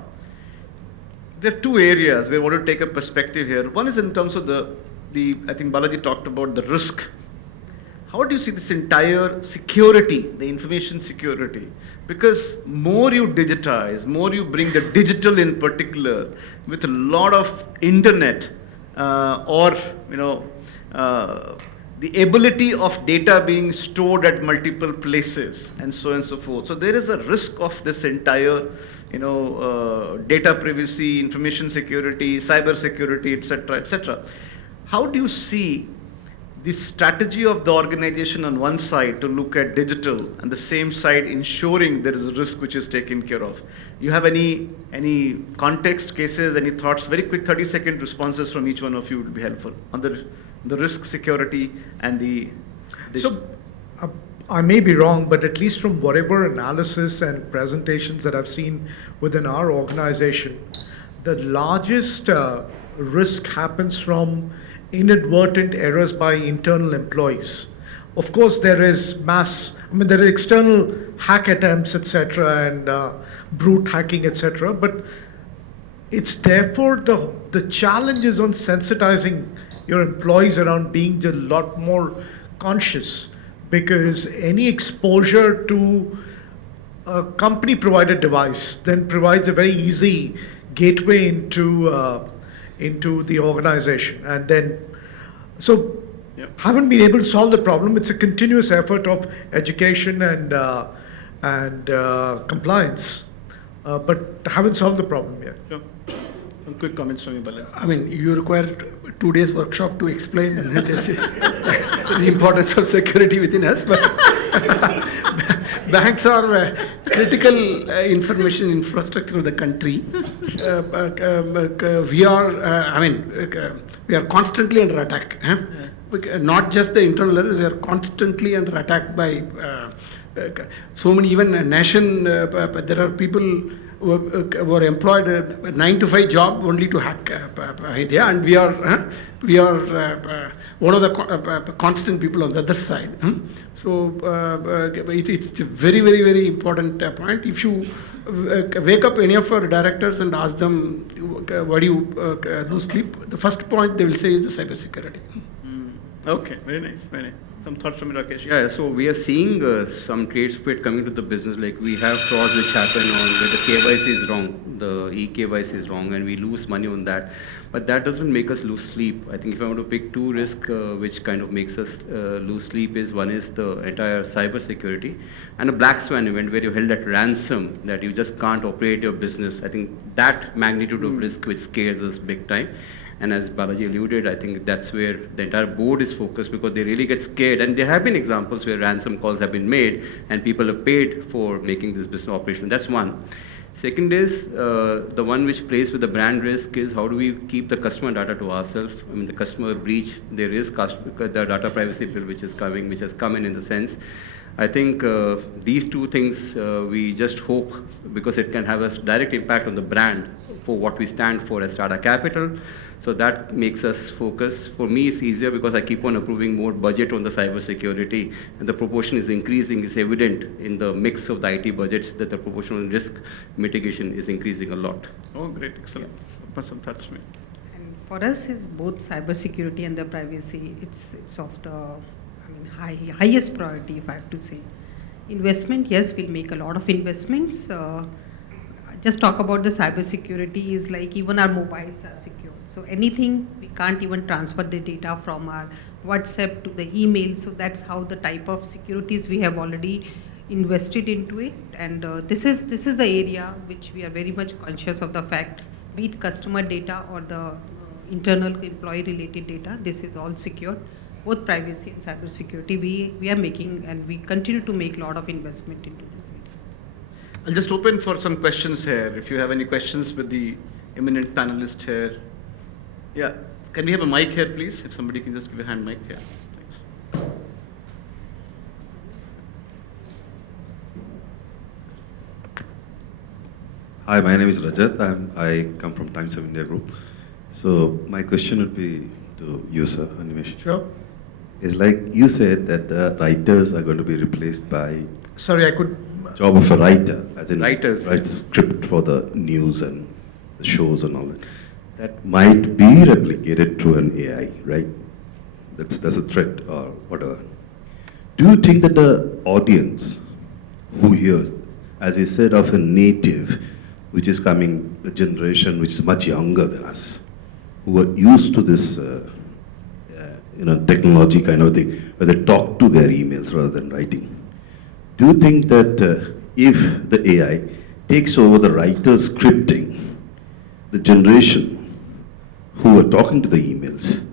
There are two areas where I want to take a perspective here. One is in terms of I think Balaji talked about the risk. How do you see this entire security, the information security? Because more you digitize, more you bring the digital in particular with a lot of internet the ability of data being stored at multiple places and so on and so forth. So there is a risk of this entire data privacy, information security, cyber security, etc., etc. How do you see the strategy of the organization on one side to look at digital and the same side ensuring there is a risk which is taken care of? You have any context, cases, any thoughts? Very quick 30-second responses from each one of you would be helpful on the risk, security, and the digital. So I may be wrong, but at least from whatever analysis and presentations that I've seen within our organization, the largest risk happens from inadvertent errors by internal employees. Of course, there is there are external hack attempts, etc., and brute hacking, etc., but it's therefore the challenge is on sensitizing your employees around being a lot more conscious, because any exposure to a company provided device then provides a very easy gateway into the organization, and then so Yep. haven't been able to solve the problem. It's a continuous effort of education and compliance, but haven't solved the problem yet. Sure. Some quick comments from you, Bala. I mean, you require 2 days workshop to explain the importance of security within us, but banks are critical information infrastructure of the country. We are constantly under attack. Not just the internal errors, we are constantly under attack by so many, even a nation, there are people who are employed a 9-to-5 job only to hack India, and we are one of the constant people on the other side. So it's a very, very, very important point. If you wake up any of our directors and ask them, why do you lose sleep? The first point they will say is the cyber security. Okay, very nice, very nice. Some thoughts from Rakesh? Yeah, so we are seeing some trade split coming to the business. Like we have frauds which happen on where the KYC is wrong, the e-KYC is wrong, and we lose money on that. But that doesn't make us lose sleep. I think if I want to pick 2 risks which kind of makes us lose sleep is, one is the entire cyber security, and a black swan event where you're held at ransom that you just can't operate your business. I think that magnitude of risk which scares us big time. And as Balaji alluded, I think that's where the entire board is focused, because they really get scared. And there have been examples where ransom calls have been made and people are paid for making this business operational. That's one. Second is the one which plays with the brand risk is, how do we keep the customer data to ourselves? I mean, the customer breach, there is the data privacy bill which has come in the sense. I think these 2 things we just hope, because it can have a direct impact on the brand for what we stand for as Tata Capital. So that makes us focus. For me, it's easier because I keep on approving more budget on the cyber security, and the proportion is increasing. It's evident in the mix of the IT budgets that the proportional risk mitigation is increasing a lot. Oh, great, excellent. Some thoughts from you. And for us, is both cyber security and the privacy. It's of the highest priority, if I have to say. Investment, yes, we'll make a lot of investments. Just talk about the cyber security is like even our mobiles are secure. So anything, we can't even transfer the data from our WhatsApp to the email. So that's how the type of securities we have already invested into it. And this is the area which we are very much conscious of the fact, be it customer data or the internal employee related data, this is all secure. Both privacy and cyber security, we are making, and we continue to make a lot of investment into this area. I'll just open for some questions here. If you have any questions with the eminent panelist here. Yeah, can we have a mic here, please? If somebody can just give a hand mic here. Thanks. Hi, my name is Rajat. I come from Times of India Group. So my question would be to you, sir, Animation. Sure. It's like you said that the writers are going to be replaced by Sorry, I could. job of a writer, as in Writers. writes script for the news and the shows and all that. That might be replicated through an AI, right? That's a threat or whatever. Do you think that the audience who hears, as you said, of a native, which is coming, a generation which is much younger than us, who are used to this technology kind of thing, where they talk to their emails rather than writing. Do you think that if the AI takes over the writer's scripting, the generation who are talking to the emails,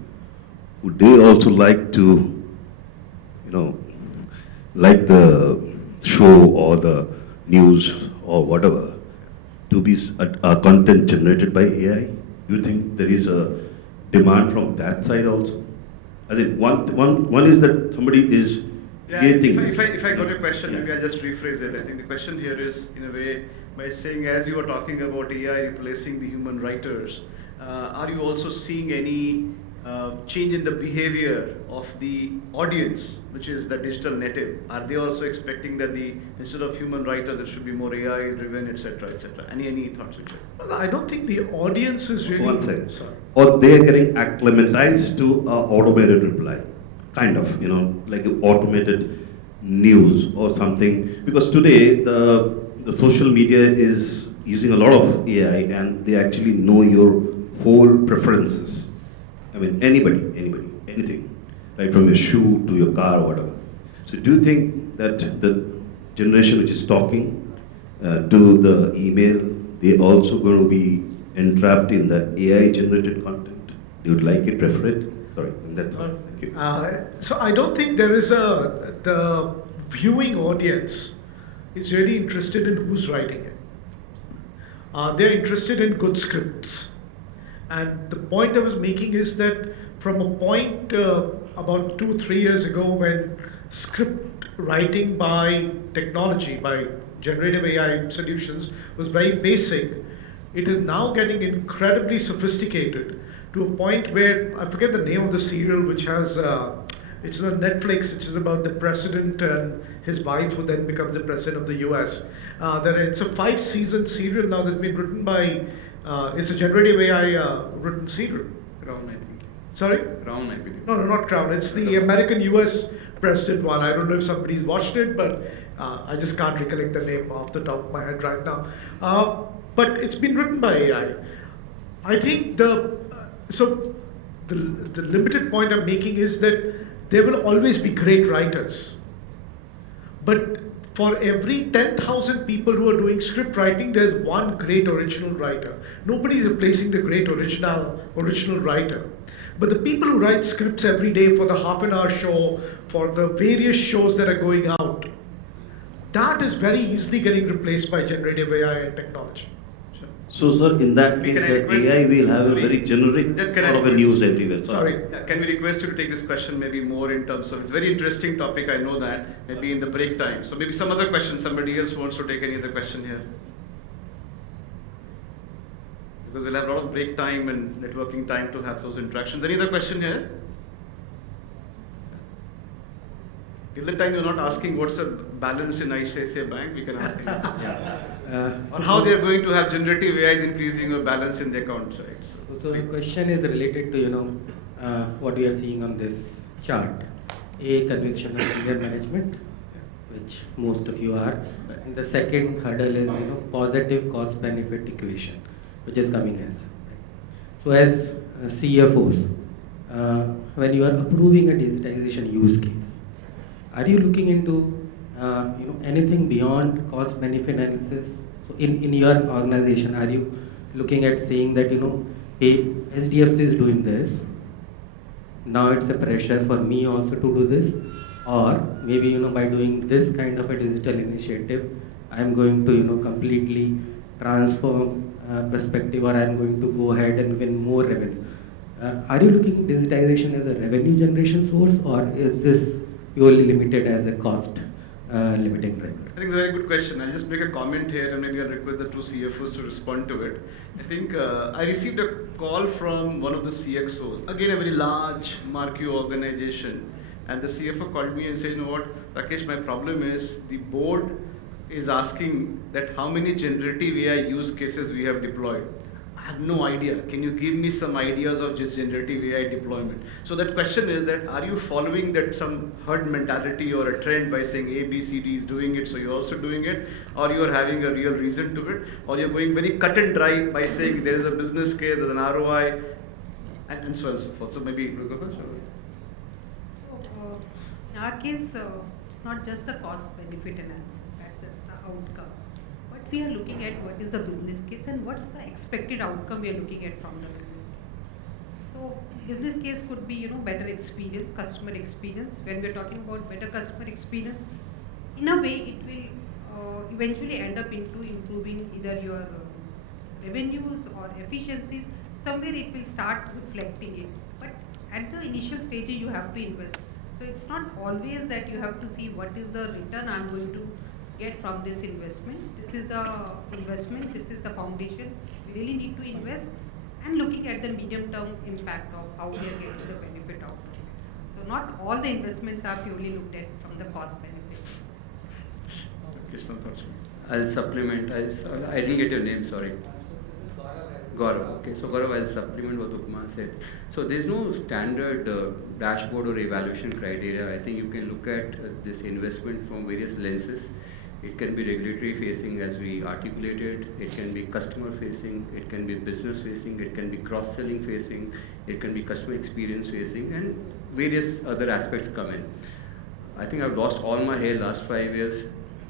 would they also like to, like the show or the news or whatever, to be a content generated by AI? Do you think there is a demand from that side also? As in, one is that somebody is creating if I got your question, Yeah. maybe I'll just rephrase it. I think the question here is, in a way, by saying, as you were talking about AI replacing the human writers, are you also seeing any change in the behavior of the audience, which is the digital native? Are they also expecting that instead of human writers, it should be more AI driven, etc., etc.? Any thoughts, Richard? Well, I don't think the audience is really. One second. Sorry. Or they're getting acclimatized to automated reply, kind of, like automated news or something. Because today the social media is using a lot of AI, and they actually know your whole preferences. I mean, anybody, anything, right from your shoe to your car or whatever. So do you think that the generation which is talking to the email, they also going to be entrapped in the AI generated content? They would like it, prefer it? Sorry, and that's all. Thank you. So I don't think there is the viewing audience is really interested in who's writing it. They're interested in good scripts. And the point I was making is that from a point about 2-3 years ago, when script writing by technology, by generative AI solutions was very basic, it is now getting incredibly sophisticated to a point where, I forget the name of the serial, which has, it's on Netflix, which is about the president and his wife, who then becomes the president of the US. It's a 5-season serial now that's been written by, it's a generative AI written serial. Crown, I think. Sorry? Crown, I believe. No, not Crown. It's the American US president one. I don't know if somebody's watched it, but I just can't recollect the name off the top of my head right now. But it's been written by AI. I think the limited point I'm making is that there will always be great writers. But for every 10,000 people who are doing script writing, there's one great original writer. Nobody's replacing the great original writer. But the people who write scripts every day for the half-an-hour show, for the various shows that are going out, that is very easily getting replaced by generative AI and technology. So, sir, in that case, Can I the request AI you- will have a Sorry. very generic Just can I sort of a request- news everywhere. Sorry. Can we request you to take this question maybe more in terms of, it's a very interesting topic, I know that, maybe in the break time. So maybe some other question, somebody else wants to take any other question here. Because we'll have a lot of break time and networking time to have those interactions. Any other question here? Till the time you're not asking what's the balance in ICICI Bank, we can ask you. On how they're going to have generative AIs increasing your balance in the account side. So the question is related to what we are seeing on this chart. A, conviction of senior management, which most of you are. And the second hurdle is positive cost benefit equation, which is coming as. So as CFOs, when you are approving a digitization use case, are you looking into anything beyond cost benefit analysis? So in your organization, are you looking at saying that hey, SDFC is doing this, now it's a pressure for me also to do this, or maybe by doing this kind of a digital initiative, I'm going to completely transform perspective, or I'm going to go ahead and win more revenue. Are you looking digitization as a revenue generation source, or is this purely limited as a cost limiting driver? I think it's a very good question. I'll just make a comment here and maybe I'll request the two CFOs to respond to it. I think I received a call from one of the CXOs, again a very large marquee organization, and the CFO called me and said, you know what, Rakesh, my problem is the board is asking that how many generative AI use cases we have deployed. I have no idea. Can you give me some ideas of just generative AI deployment? So that question is that, are you following that some herd mentality or a trend by saying A, B, C, D is doing it, so you're also doing it, or you are having a real reason to it, or you're going very cut and dry by saying there is a business case, there's an ROI, and so on and so forth. So maybe you go first. So in our case, it's not just the cost benefit analysis, that's just the outcome. But we are looking at what is the business case and what's the expected outcome we are looking at from the business case. So business case could be better experience, customer experience. When we are talking about better customer experience, in a way it will eventually end up into improving either your revenues or efficiencies. Somewhere it will start reflecting it. But at the initial stage you have to invest. So it's not always that you have to see what is the return I'm going to get from this investment. This is the investment, this is the foundation. We really need to invest, and looking at the medium term impact of how we are getting the benefit out of it. So not all the investments are purely looked at from the cost benefit. Krishna, thoughts? I'll supplement. I didn't get your name, sorry. Gaurav. Okay, so Gaurav, I'll supplement what Upma said. So there's no standard dashboard or evaluation criteria. I think you can look at this investment from various lenses. It can be regulatory facing as we articulated, it can be customer facing, it can be business facing, it can be cross-selling facing, it can be customer experience facing, and various other aspects come in. I think I've lost all my hair last 5 years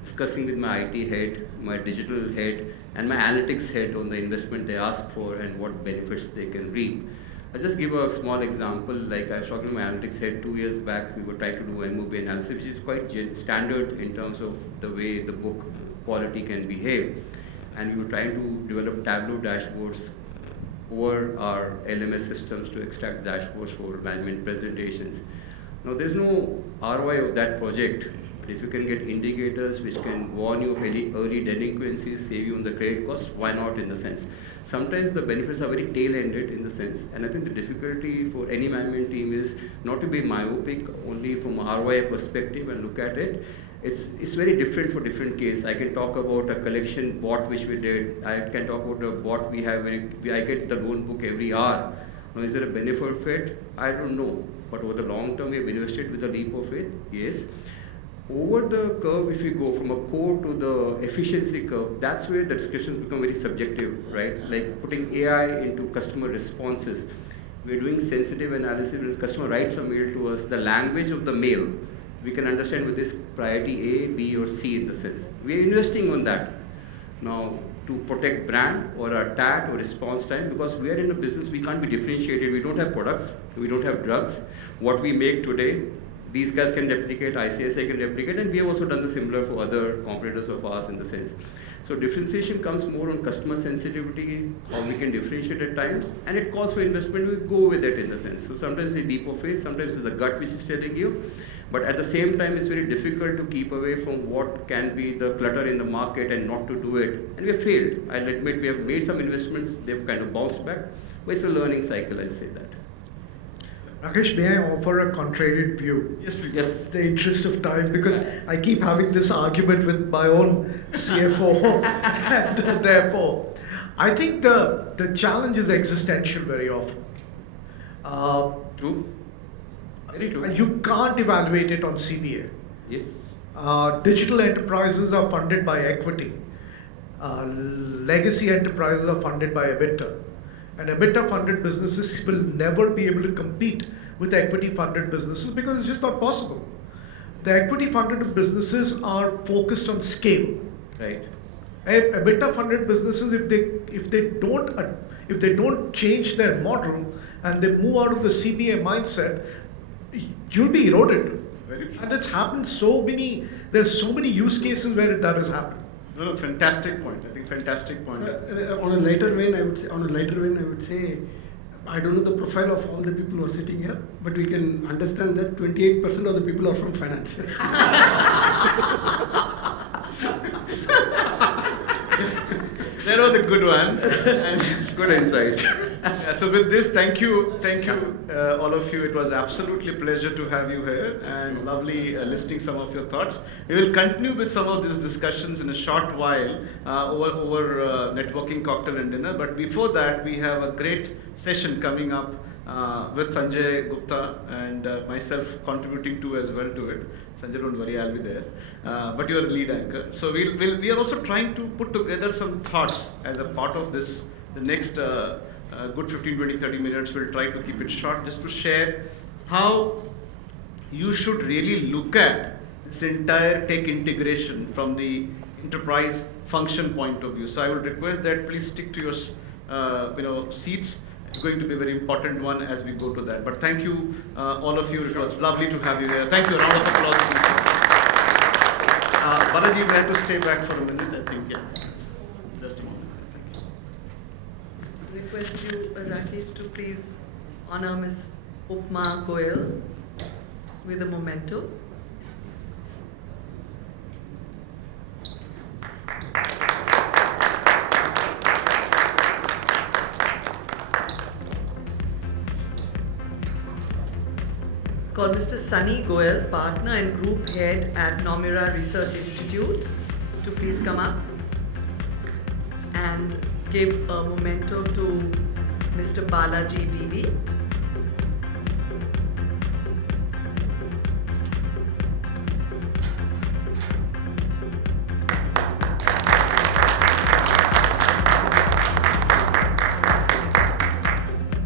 discussing with my IT head, my digital head, and my analytics head on the investment they ask for and what benefits they can reap. I'll just give a small example. Like I was talking to my analytics head 2 years back, we were trying to do MOB analysis, which is quite standard in terms of the way the book quality can behave. And we were trying to develop Tableau dashboards over our LMS systems to extract dashboards for management presentations. Now there's no ROI of that project. But if you can get indicators which can warn you of any early delinquencies, save you on the credit cost, why not in the sense? Sometimes the benefits are very tail-ended in the sense, and I think the difficulty for any management team is not to be myopic only from a ROI perspective and look at it. It's very different for different case. I can talk about a collection bot which we did. I can talk about a bot we have. I get the loan book every hour. Now, is there a benefit for it? I don't know. But over the long term, we have invested with a leap of faith. Yes. Over the curve, if you go from a core to the efficiency curve, that's where the discussions become very subjective, right? Like putting AI into customer responses. We're doing sensitive analysis. When the customer writes a mail to us, the language of the mail, we can understand with this priority A, B, or C in the sense. We're investing on that. Now, to protect brand or our TAT or response time, because we are in a business, we can't be differentiated. We don't have products, we don't have drugs. What we make today, these guys can replicate, ICICI can replicate, and we have also done the similar for other competitors of ours in the sense. So differentiation comes more on customer sensitivity, how we can differentiate at times, and it calls for investment, we go with it in the sense. So sometimes it's a leap of faith, sometimes it's the gut which is telling you, but at the same time it's very difficult to keep away from what can be the clutter in the market and not to do it. And we have failed. I'll admit we have made some investments, they've kind of bounced back, but it's a learning cycle, I'll say that. Rakesh, may I offer a contrarian view? Yes, please. Yes. In the interest of time, because I keep having this argument with my own CFO, and therefore, I think the challenge is existential very often. True. Very true. You can't evaluate it on CBA. Yes. Digital enterprises are funded by equity. Legacy enterprises are funded by EBITDA. And EBITDA funded businesses will never be able to compete with equity funded businesses because it's just not possible. The equity funded businesses are focused on scale. Right. EBITDA funded businesses, if they don't change their model and they move out of the CBA mindset, you'll be eroded. Very true. And it's happened there's so many use cases where that has happened. No, fantastic point. I think fantastic point. On a lighter vein, I would say, I don't know the profile of all the people who are sitting here, but we can understand that 28% of the people are from finance. That was a good one. And Good insight. yeah, so with this, thank you, all of you. It was absolutely a pleasure to have you here and lovely listening some of your thoughts. We will continue with some of these discussions in a short while over networking cocktail and dinner. But before that, we have a great session coming up with Sanjay Gupta and myself contributing to as well to it. Sanjay, don't worry, I'll be there. But you are the lead anchor. So we are also trying to put together some thoughts as a part of this. The next good 15, 20, 30 minutes, we'll try to keep it short just to share how you should really look at this entire tech integration from the enterprise function point of view. So I would request that please stick to your seats. It's going to be a very important one as we go to that. But thank you, all of you. It was lovely to have you here. Thank you. A round of applause. Balaji, you have to stay back for a minute, I think. Yeah. Just a moment. Thank you. Request you, Rakesh, to please honor Ms. Upma Goyal. with a memento. Call Mr. Sunny Goel, partner and group head at Nomura Research Institute, to please come up and give a memento to Mr. Balaji Vivi.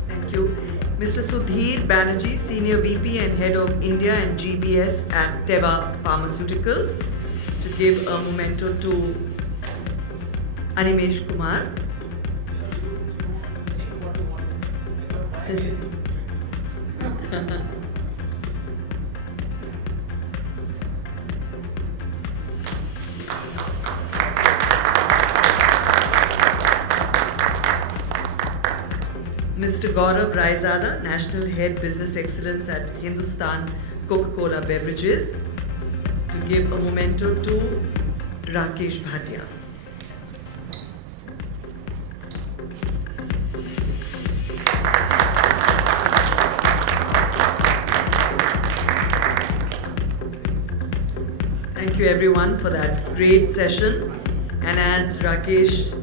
Thank you. Mr. Sudhir Banerjee, Senior VP and Head of India and GBS at Teva Pharmaceuticals, to give a memento to Animesh Kumar. Mr. Gaurav Raizada, National Head Business Excellence at Hindustan Coca-Cola Beverages, to give a memento to Rakesh Bhatia. Thank you everyone for that great session. And as Rakesh